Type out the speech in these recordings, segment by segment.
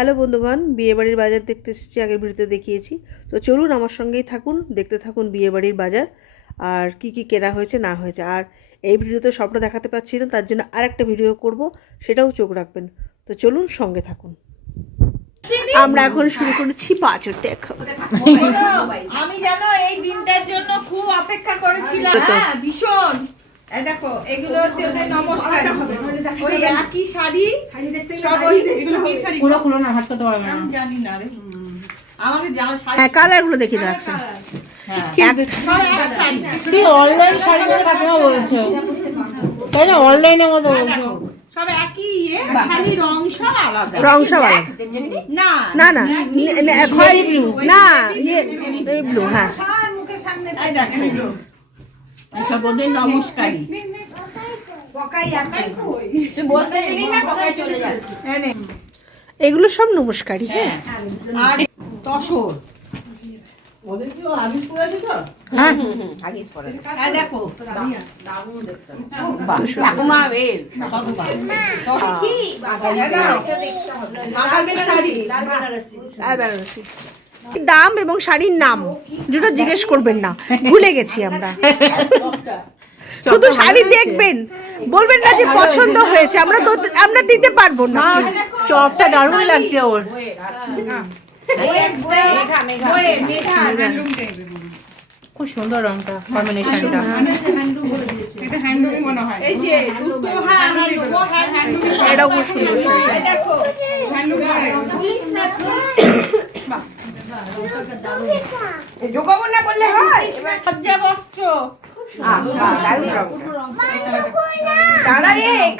Hello বন্ধুগণ, বিয়েবাড়ির বাজার দেখতে এসেছি, আগের ভিডিওতে দেখিয়েছি। তো চলুন আমার সঙ্গেই থাকুন, দেখতে থাকুন বিয়েবাড়ির বাজার আর কি কি কেনা হয়েছে না হয়েছে। আর এই ভিডিওতে সবটা দেখাতে পাচ্ছি না, তার জন্য আরেকটা ভিডিও করব, সেটাও চোখ রাখবেন। তো চলুন সঙ্গে থাকুন। আমরা এখন শুরু করেছি বাজার দেখা। আমি জানো এই দিনটার জন্য খুব অপেক্ষা করেছিলাম, ভীষণ। এই দেখো এগুলো হচ্ছে ওদের নমস্কার, ওই একই শাড়ি দেখতে পুরো খুলো না, হাত করতে পারবে না, আমি জানি না রে। আমাকে যা শাড়ি, হ্যাঁ কালারগুলো দেখি যাচ্ছে। তুই অনলাইন শাড়ি করে কাকিমা বলছো, তাই না? অনলাইনের মতো বলছো, সব একই ইয়ে, খালি রং সব আলাদা। রং সব আলাদা না না না খয়েরি ব্লু না, ইয়ে ব্লু। হ্যাঁ এই দেখো সব ওদের নমস্কারী। এগুলো সব নমস্কারী। হ্যাঁ আর তসর হ্যাঁ দেখো দাম এবং শাড়ির নাম দুটো জিজ্ঞেস করবেন না, ভুলে গেছি আমরা। শুধু শাড়ি দেখবেন, বলবেন না যে পছন্দ হয়েছে, আমরা দিতে পারবো না। চপটা দারুণ লাগছে ওর, খুব সুন্দর রংটা, কম্বিনেশনটা। এটাও খুব সুন্দর।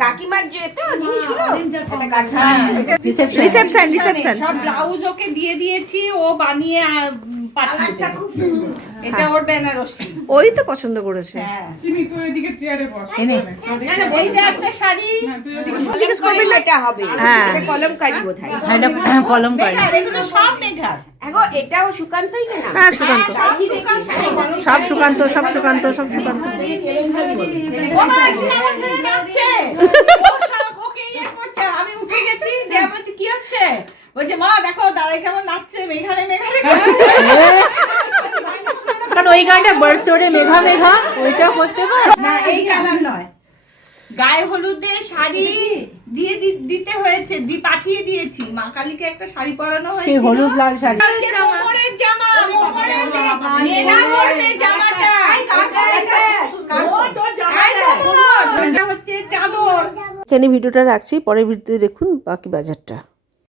কাকিমার যে রিসেপশন সব ব্লাউজ ওকে দিয়ে দিয়েছি, ও বানিয়ে পাঠিয়ে দেবে। এটা ওর বেনারসি, ওই তো পছন্দ করেছে। এইটা একটা শাড়ি জিজ্ঞেস করবেন না, এটা হবে, হ্যাঁ কলমকারী বোধহয়। কলমকারী, এগুলো সব মেঘার। এগো এটাও সুকান্তই না? হ্যাঁ সুকান্ত, সব সুকান্ত সব সুকান্ত সব সুকান্ত। আমি উঠে গেছি, বলছি কি হচ্ছে, বলছে মা দেখো দাদাই কেমন নাচছে, মেঘানে মেঘানে। কারণ ওই গানটা বার্সোরে মেঘা মেঘা, ওইটা করতে পার না, এই কালার নয়, গায়ে হলুদে শাড়ি দিয়ে দিতে হয়েছে, পাঠিয়ে দিয়েছি। মা কালীকে একটা শাড়ি পরানো হয়েছে, হলুদ লাল শাড়ি, মোহরের জামা, মোহরের মেলা পরবে জামাটা, এটা হচ্ছে চাদর। এখানে ভিডিওটা রাখছি, পরের ভিডিওতে দেখুন বাকি বাজারটা।